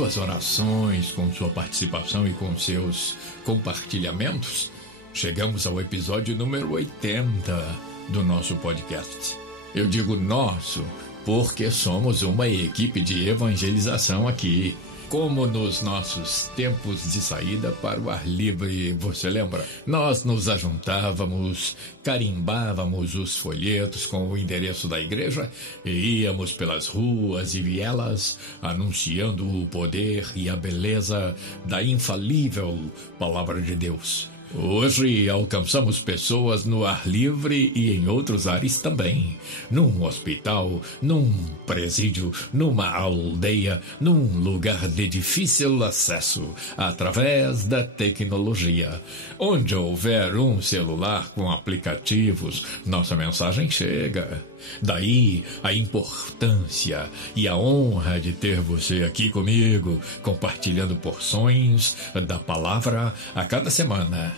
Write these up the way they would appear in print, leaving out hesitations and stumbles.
suas orações, com sua participação e com seus compartilhamentos, chegamos ao episódio número 80 do nosso podcast. Eu digo nosso porque somos uma equipe de evangelização aqui. Como nos nossos tempos de saída para o ar livre, você lembra? Nós nos ajuntávamos, carimbávamos os folhetos com o endereço da igreja e íamos pelas ruas e vielas anunciando o poder e a beleza da infalível Palavra de Deus. Hoje alcançamos pessoas no ar livre e em outros ares também. Num hospital, num presídio, numa aldeia, num lugar de difícil acesso, através da tecnologia. Onde houver um celular com aplicativos, nossa mensagem chega. Daí a importância e a honra de ter você aqui comigo, compartilhando porções da palavra a cada semana.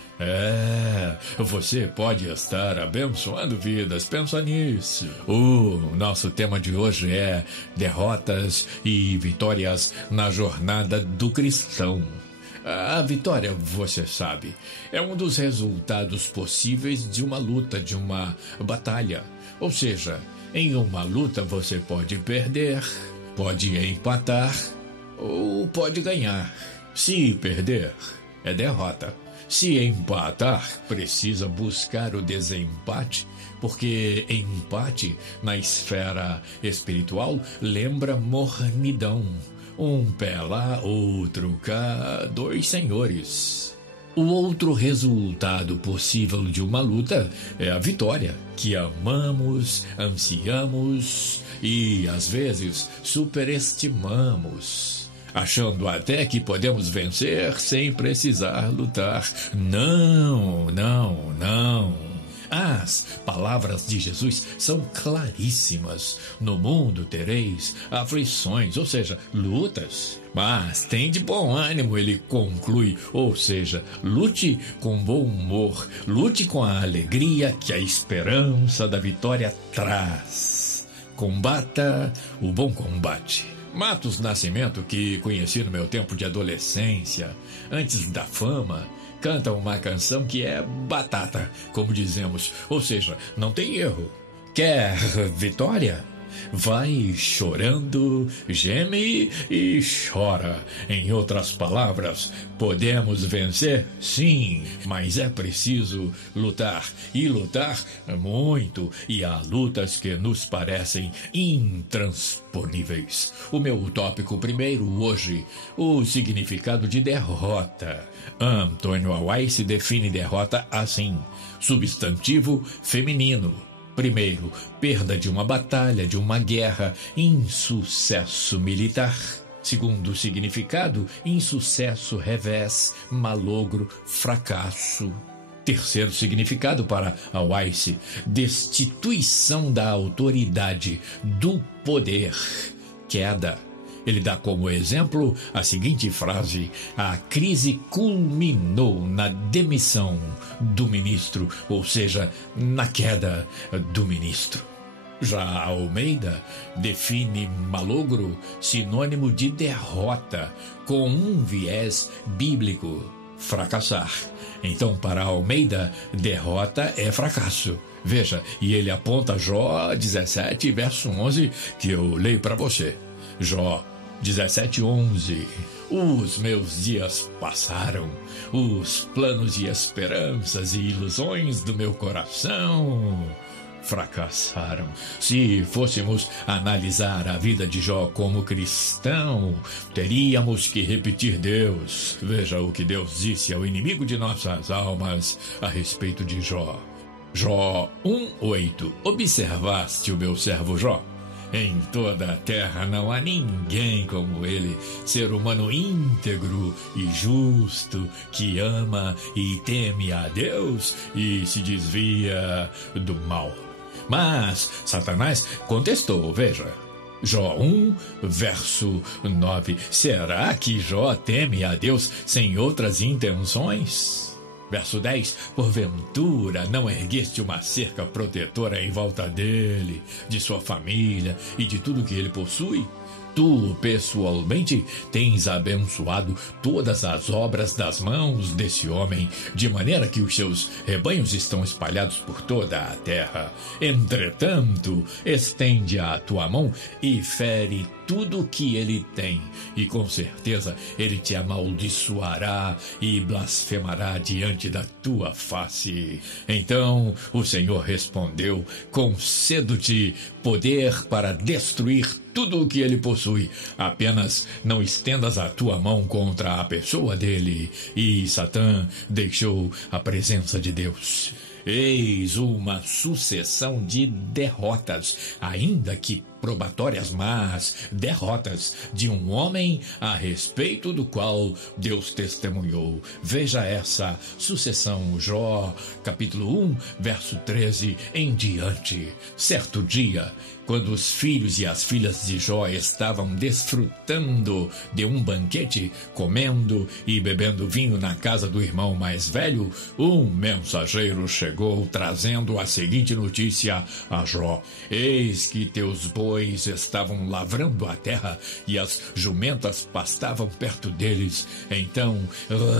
Você pode estar abençoando vidas, pensa nisso. O nosso tema de hoje é derrotas e vitórias na jornada do cristão. A vitória, você sabe, é um dos resultados possíveis de uma luta, de uma batalha. Ou seja, em uma luta você pode perder, pode empatar ou pode ganhar. Se perder, é derrota. Se empatar, precisa buscar o desempate, porque empate na esfera espiritual lembra mornidão. Um pé lá, outro cá, dois senhores. O outro resultado possível de uma luta é a vitória, que amamos, ansiamos e, às vezes, superestimamos, achando até que podemos vencer sem precisar lutar. Não. As palavras de Jesus são claríssimas. No mundo tereis aflições, ou seja, lutas. Mas tem de bom ânimo, ele conclui, ou seja, lute com bom humor, lute com a alegria que a esperança da vitória traz. Combata o bom combate. Matos Nascimento, que conheci no meu tempo de adolescência, antes da fama, canta uma canção que é batata, como dizemos, ou seja, não tem erro. Quer vitória? Vai chorando, geme e chora. Em outras palavras, podemos vencer? Sim, mas é preciso lutar, e lutar muito, e há lutas que nos parecem intransponíveis. O meu tópico primeiro hoje, o significado de derrota. Antônio Weiss define derrota assim: substantivo feminino. Primeiro, perda de uma batalha, de uma guerra, insucesso militar. Segundo significado, insucesso, revés, malogro, fracasso. Terceiro significado para a Weiss, destituição da autoridade, do poder, queda. Ele dá como exemplo a seguinte frase: a crise culminou na demissão do ministro, ou seja, na queda do ministro. Já Almeida define malogro sinônimo de derrota, com um viés bíblico: fracassar. Então, para Almeida, derrota é fracasso. Veja, e ele aponta Jó 17, verso 11, que eu leio para você. Jó 17:11. Os meus dias passaram, os planos e esperanças e ilusões do meu coração fracassaram. Se fôssemos analisar a vida de Jó como cristão, teríamos que repetir Deus. Veja o que Deus disse ao inimigo de nossas almas a respeito de Jó. Jó 1:8. Observaste o meu servo Jó? Em toda a terra não há ninguém como ele, ser humano íntegro e justo, que ama e teme a Deus e se desvia do mal. Mas Satanás contestou, veja. Jó 1, verso 9. Será que Jó teme a Deus sem outras intenções? Verso 10, porventura não ergueste uma cerca protetora em volta dele, de sua família e de tudo que ele possui? Tu, pessoalmente, tens abençoado todas as obras das mãos desse homem, de maneira que os seus rebanhos estão espalhados por toda a terra. Entretanto, estende a tua mão e fere tudo o que ele tem, e com certeza ele te amaldiçoará e blasfemará diante da tua face. Então o Senhor respondeu: concedo-te poder para destruir tudo o que ele possui, apenas não estendas a tua mão contra a pessoa dele. E Satã deixou a presença de Deus. Eis uma sucessão de derrotas, ainda que probatórias, mas derrotas de um homem a respeito do qual Deus testemunhou. Veja essa sucessão, Jó, capítulo 1, verso 13 em diante. Certo dia, quando os filhos e as filhas de Jó estavam desfrutando de um banquete, comendo e bebendo vinho na casa do irmão mais velho, um mensageiro chegou trazendo a seguinte notícia a Jó: eis que teus bois estavam lavrando a terra e as jumentas pastavam perto deles. Então,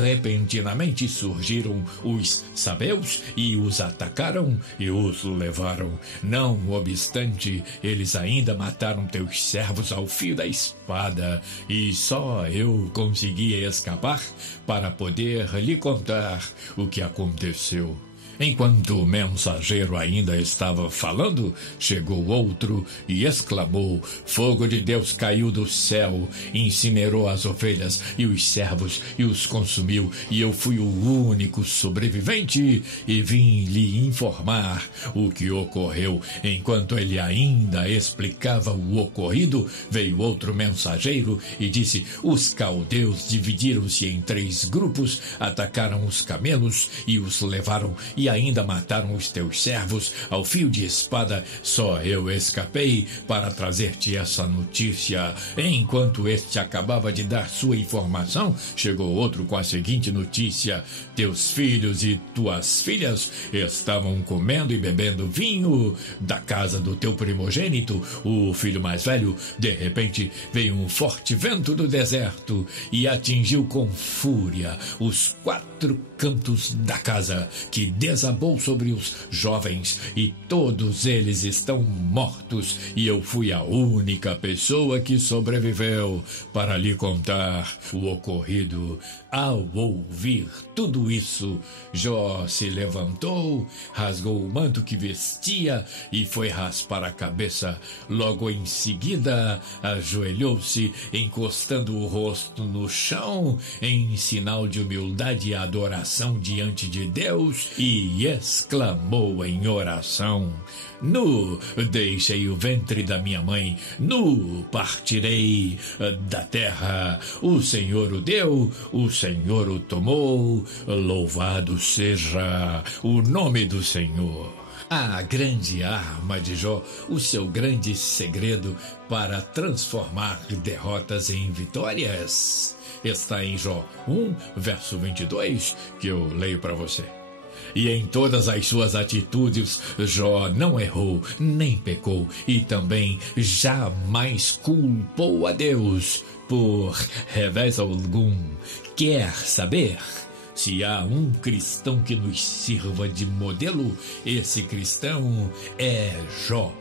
repentinamente surgiram os sabeus e os atacaram e os levaram. Não obstante, eles ainda mataram teus servos ao fio da espada, e só eu consegui escapar para poder lhe contar o que aconteceu. Enquanto o mensageiro ainda estava falando, chegou outro e exclamou: fogo de Deus caiu do céu, incinerou as ovelhas e os servos e os consumiu, e eu fui o único sobrevivente e vim lhe informar o que ocorreu. Enquanto ele ainda explicava o ocorrido, veio outro mensageiro e disse: os caldeus dividiram-se em 3 grupos, atacaram os camelos e os levaram, e ainda mataram os teus servos ao fio de espada. Só eu escapei para trazer-te essa notícia. Enquanto este acabava de dar sua informação, chegou outro com a seguinte notícia: teus filhos e tuas filhas estavam comendo e bebendo vinho da casa do teu primogênito, o filho mais velho. De repente veio um forte vento do deserto e atingiu com fúria os 4 cantos da casa, que desabou sobre os jovens, e todos eles estão mortos, e eu fui a única pessoa que sobreviveu para lhe contar o ocorrido. Ao ouvir tudo isso, Jó se levantou, rasgou o manto que vestia e foi raspar a cabeça. Logo em seguida, ajoelhou-se, encostando o rosto no chão, em sinal de humildade e adoração diante de Deus, e exclamou em oração: nu deixei o ventre da minha mãe, nu partirei da terra. O Senhor o deu, o Senhor o tomou, louvado seja o nome do Senhor. A grande arma de Jó, o seu grande segredo para transformar derrotas em vitórias, está em Jó 1, verso 22, que eu leio para você. E em todas as suas atitudes, Jó não errou, nem pecou, e também jamais culpou a Deus por revés algum. Quer saber? Se há um cristão que nos sirva de modelo, esse cristão é Jó.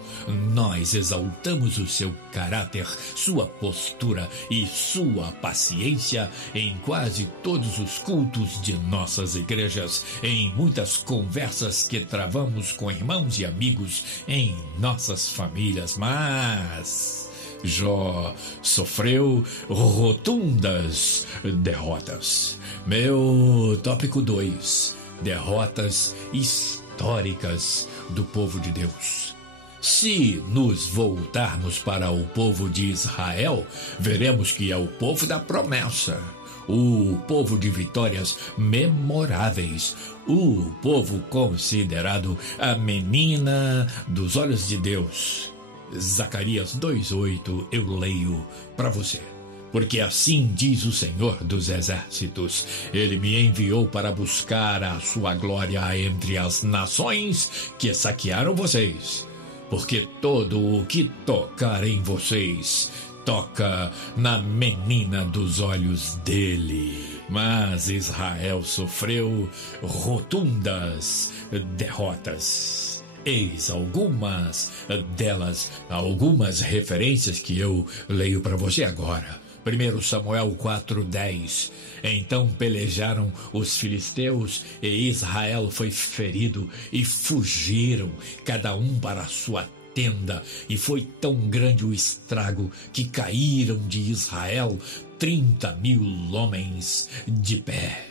Nós exaltamos o seu caráter, sua postura e sua paciência em quase todos os cultos de nossas igrejas, em muitas conversas que travamos com irmãos e amigos em nossas famílias. Mas Jó sofreu rotundas derrotas. Meu tópico 2: derrotas históricas do povo de Deus. Se nos voltarmos para o povo de Israel, veremos que é o povo da promessa, o povo de vitórias memoráveis, o povo considerado a menina dos olhos de Deus. Zacarias 2:8 eu leio para você. Porque assim diz o Senhor dos Exércitos: Ele me enviou para buscar a sua glória entre as nações que saquearam vocês. Porque todo o que tocar em vocês toca na menina dos olhos dele. Mas Israel sofreu rotundas derrotas. Eis algumas delas, algumas referências que eu leio para você agora. 1 Samuel 4:10. Então pelejaram os filisteus e Israel foi ferido e fugiram, cada um para a sua tenda. E foi tão grande o estrago que caíram de Israel 30.000 homens de pé.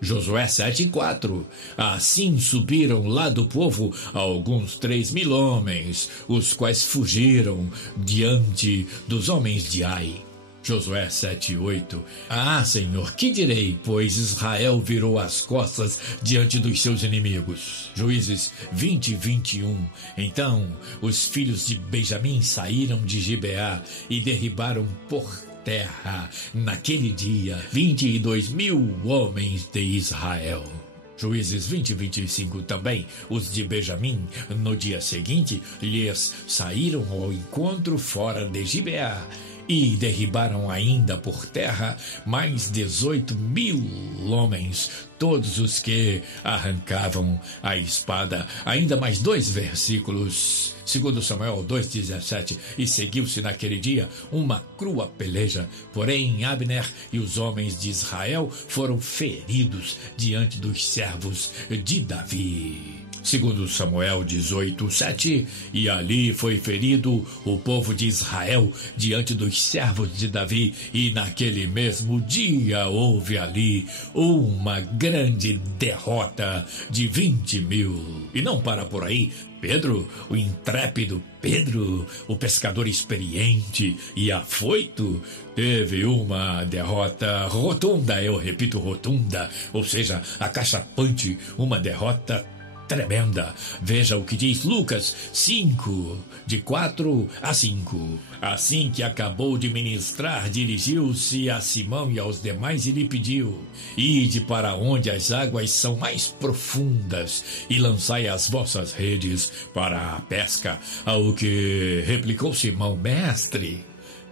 Josué 7:4. Assim subiram lá do povo alguns 3.000 homens, os quais fugiram diante dos homens de Ai. Josué 7:8. Ah, Senhor, que direi, pois Israel virou as costas diante dos seus inimigos. Juízes 20:21. Então os filhos de Benjamim saíram de Gibeá e derribaram por terra naquele dia 22.000 homens de Israel. Juízes 20:25 também. Os de Benjamim, no dia seguinte, lhes saíram ao encontro fora de Gibeá e derribaram ainda por terra mais 18.000 homens, todos os que arrancavam a espada. Ainda mais 2 versículos. 2 Samuel 2:17. E seguiu-se naquele dia uma crua peleja, porém Abner e os homens de Israel foram feridos diante dos servos de Davi. 2 Samuel 18:7. E ali foi ferido o povo de Israel diante dos servos de Davi, e naquele mesmo dia houve ali uma grande derrota de 20.000. E não para por aí. Pedro, o intrépido Pedro, o pescador experiente e afoito, teve uma derrota rotunda, eu repito, rotunda, ou seja, acachapante, uma derrota tremenda. Veja o que diz Lucas 5, de 4-5. Assim que acabou de ministrar, dirigiu-se a Simão e aos demais e lhe pediu: ide para onde as águas são mais profundas e lançai as vossas redes para a pesca. Ao que replicou Simão: mestre,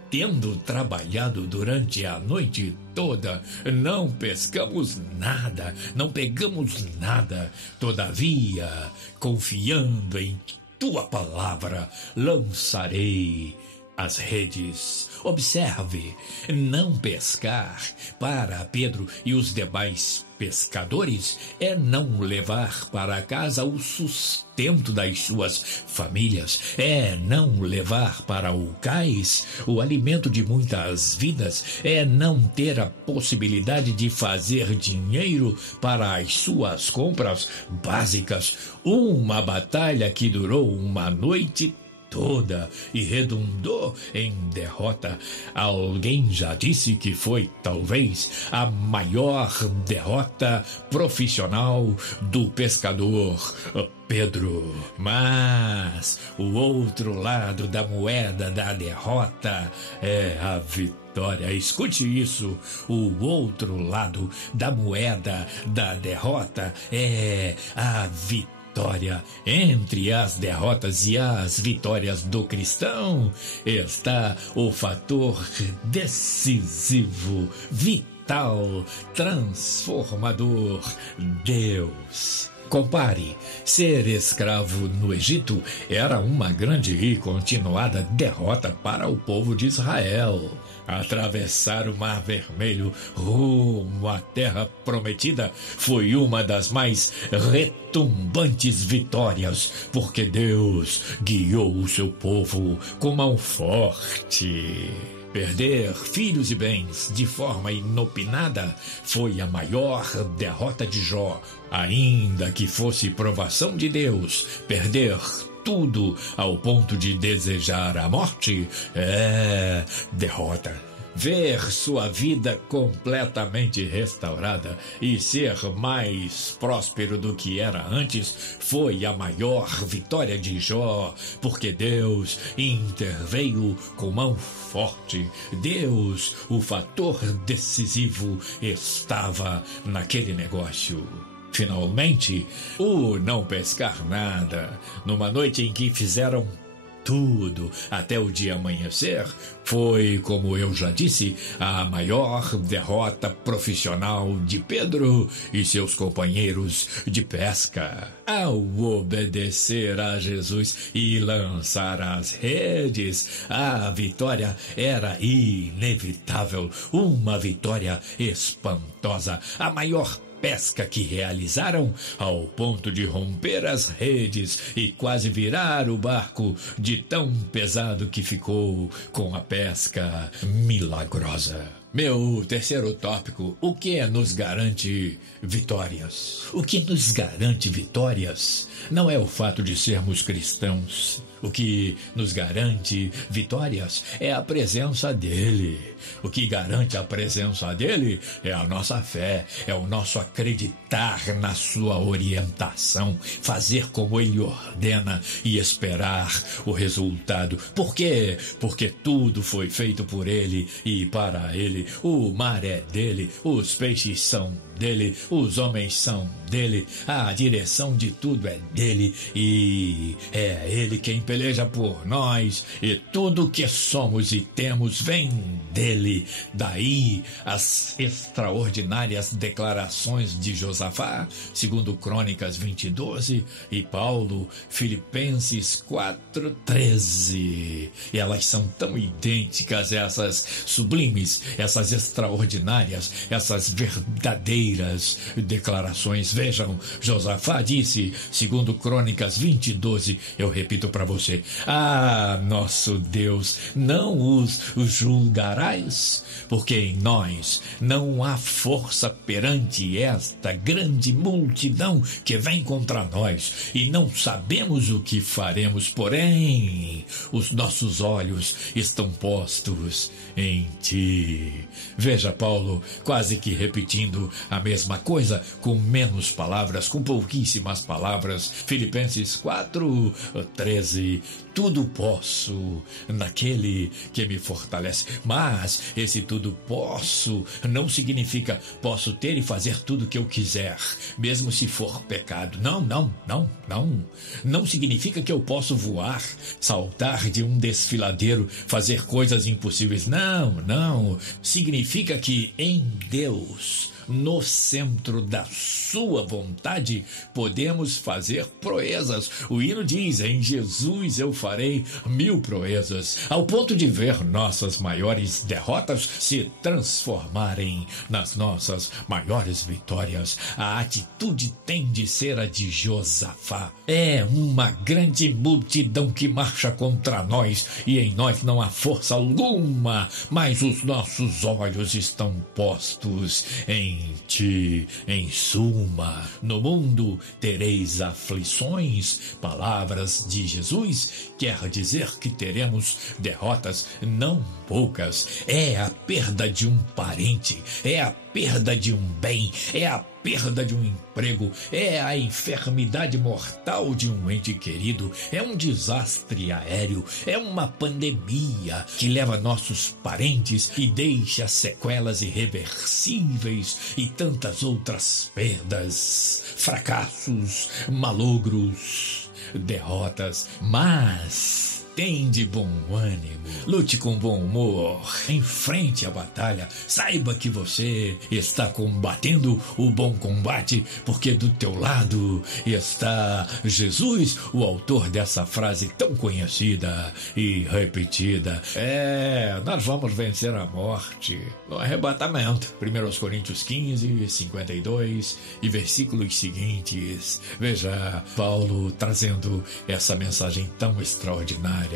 tendo trabalhado durante a noite toda, não pescamos nada, não pegamos nada. Todavia, confiando em tua palavra, lançarei as redes. Observe, não pescar para Pedro e os demais pescadores é não levar para casa o sustento das suas famílias, é não levar para o cais o alimento de muitas vidas, é não ter a possibilidade de fazer dinheiro para as suas compras básicas. Uma batalha que durou uma noite toda e redundou em derrota. Alguém já disse que foi talvez a maior derrota profissional do pescador Pedro. Mas o outro lado da moeda da derrota é a vitória. Escute isso, o outro lado da moeda da derrota é a vitória. Entre as derrotas e as vitórias do cristão está o fator decisivo, vital, transformador: Deus. Compare, ser escravo no Egito era uma grande e continuada derrota para o povo de Israel. Atravessar o Mar Vermelho rumo à Terra Prometida foi uma das mais retumbantes vitórias, porque Deus guiou o seu povo com mão forte. Perder filhos e bens de forma inopinada foi a maior derrota de Jó. Ainda que fosse provação de Deus, perder tudo ao ponto de desejar a morte é derrota. Ver sua vida completamente restaurada e ser mais próspero do que era antes foi a maior vitória de Jó, porque Deus interveio com mão forte. Deus, o fator decisivo, estava naquele negócio. Finalmente, o não pescar nada, numa noite em que fizeram tudo até o dia amanhecer, foi, como eu já disse, a maior derrota profissional de Pedro e seus companheiros de pesca. Ao obedecer a Jesus e lançar as redes, a vitória era inevitável, uma vitória espantosa, a maior pesca que realizaram, ao ponto de romper as redes e quase virar o barco de tão pesado que ficou com a pesca milagrosa. Meu terceiro tópico: o que nos garante vitórias? O que nos garante vitórias não é o fato de sermos cristãos. O que nos garante vitórias é a presença dele. O que garante a presença dele é a nossa fé, é o nosso acreditar na sua orientação, fazer como ele ordena e esperar o resultado. Por quê? Porque tudo foi feito por ele e para ele. O mar é dele, os peixes são dele, os homens são dele, a direção de tudo é dele e é ele quem peleja por nós, e tudo que somos e temos vem dele. Daí as extraordinárias declarações de Josafá, segundo Crônicas 20:12, e Paulo, Filipenses 4:13. E elas são tão idênticas, essas sublimes, essas extraordinárias, essas verdadeiras declarações. Vejam, Josafá disse, segundo Crônicas 20:12, eu repito para você: ah, nosso Deus, não os julgarás, porque em nós não há força perante esta grande multidão que vem contra nós, e não sabemos o que faremos, porém os nossos olhos estão postos em ti. Veja Paulo quase que repetindo a mesma coisa, com menos palavras, com pouquíssimas palavras. Filipenses 4:13, tudo posso naquele que me fortalece. Mas esse tudo posso não significa posso ter e fazer tudo o que eu quiser, mesmo se for pecado. Não significa que eu posso voar, saltar de um desfiladeiro, fazer coisas impossíveis. Não. Significa que em Deus, no centro da sua vontade, podemos fazer proezas. O hino diz: em Jesus eu farei 1000 proezas, ao ponto de ver nossas maiores derrotas se transformarem nas nossas maiores vitórias. A atitude tem de ser a de Josafá. É uma grande multidão que marcha contra nós, e em nós não há força alguma, mas os nossos olhos estão postos em ti. Em suma, no mundo tereis aflições. Palavras de Jesus quer dizer que teremos derrotas não poucas. É a perda de um parente, é a perda de um bem, é a perda de um emprego, é a enfermidade mortal de um ente querido, é um desastre aéreo, é uma pandemia que leva nossos parentes e deixa sequelas irreversíveis, e tantas outras perdas, fracassos, malogros, derrotas. Mas tende bom ânimo, lute com bom humor, enfrente a batalha, saiba que você está combatendo o bom combate, porque do teu lado está Jesus, o autor dessa frase tão conhecida e repetida. Nós vamos vencer a morte no arrebatamento. 1 Coríntios 15:52 e versículos seguintes. Veja Paulo trazendo essa mensagem tão extraordinária.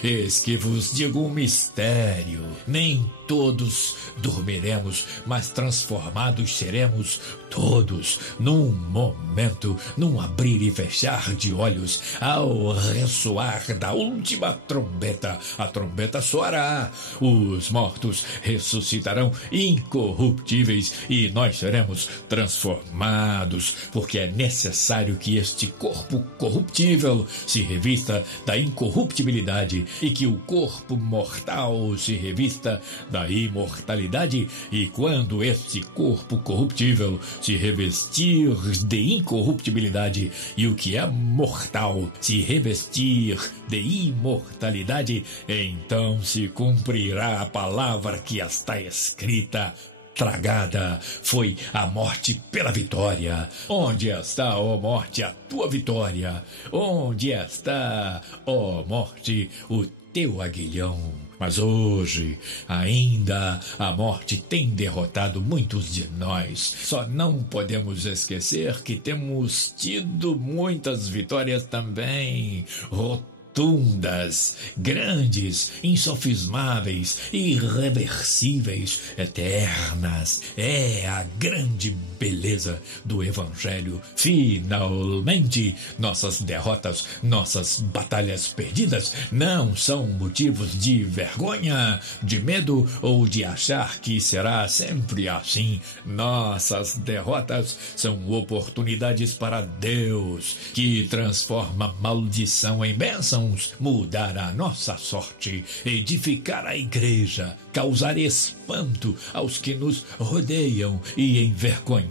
Eis que vos digo um mistério: nem todos dormiremos, mas transformados seremos todos, num momento, num abrir e fechar de olhos, ao ressoar da última trombeta. A trombeta soará, os mortos ressuscitarão incorruptíveis e nós seremos transformados, porque é necessário que este corpo corruptível se revista da incorruptibilidade corruptibilidade, e que o corpo mortal se revista da imortalidade, e quando este corpo corruptível se revestir de incorruptibilidade, e o que é mortal se revestir de imortalidade, então se cumprirá a palavra que está escrita: tragada foi a morte pela vitória. Onde está, ó morte, a tua vitória? Onde está, ó morte, o teu aguilhão? Mas hoje, ainda, a morte tem derrotado muitos de nós. Só não podemos esquecer que temos tido muitas vitórias também. Rotundas, grandes, insofismáveis, irreversíveis, eternas. É a grande beleza do Evangelho. Finalmente, nossas derrotas, nossas batalhas perdidas não são motivos de vergonha, de medo ou de achar que será sempre assim. Nossas derrotas são oportunidades para Deus, que transforma maldição em bênção, mudar a nossa sorte, edificar a igreja, causar espanto aos que nos rodeiam e envergonhar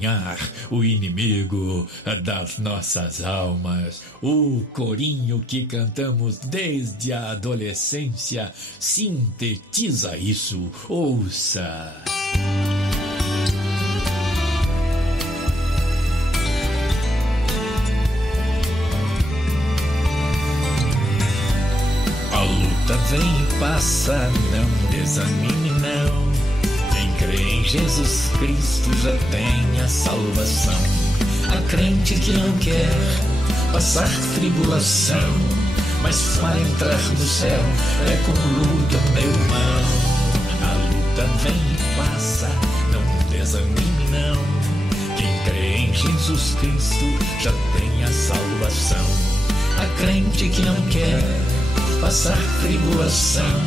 o inimigo das nossas almas. O corinho que cantamos desde a adolescência sintetiza isso. Ouça! Vem e passa, não desanime não. Quem crê em Jesus Cristo já tem a salvação. Há crente que não quer passar tribulação, mas para entrar no céu é com luta, meu irmão. A luta vem e passa, não desanime não. Quem crê em Jesus Cristo já tem a salvação. Há crente que não quer passar tribulação,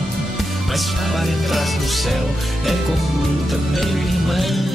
mas para entrar no céu é com luta, meu irmão.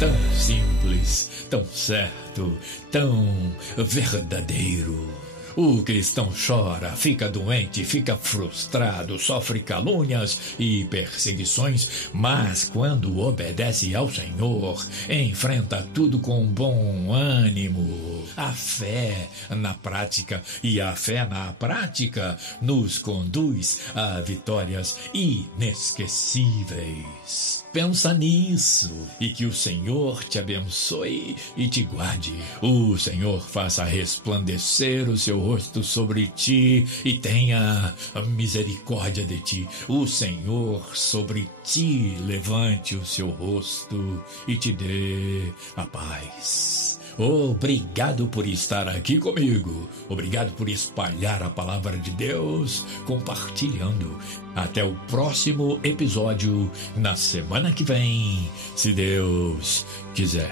Tão simples, tão certo, tão verdadeiro. O cristão chora, fica doente, fica frustrado, sofre calúnias e perseguições, mas quando obedece ao Senhor, enfrenta tudo com bom ânimo. A fé na prática, e a fé na prática nos conduz a vitórias inesquecíveis. Pensa nisso, e que o Senhor te abençoe e te guarde. O Senhor faça resplandecer o seu rosto sobre ti e tenha misericórdia de ti. O Senhor sobre ti levante o seu rosto e te dê a paz. Obrigado por estar aqui comigo. Obrigado por espalhar a palavra de Deus, compartilhando. Até o próximo episódio, na semana que vem, se Deus quiser.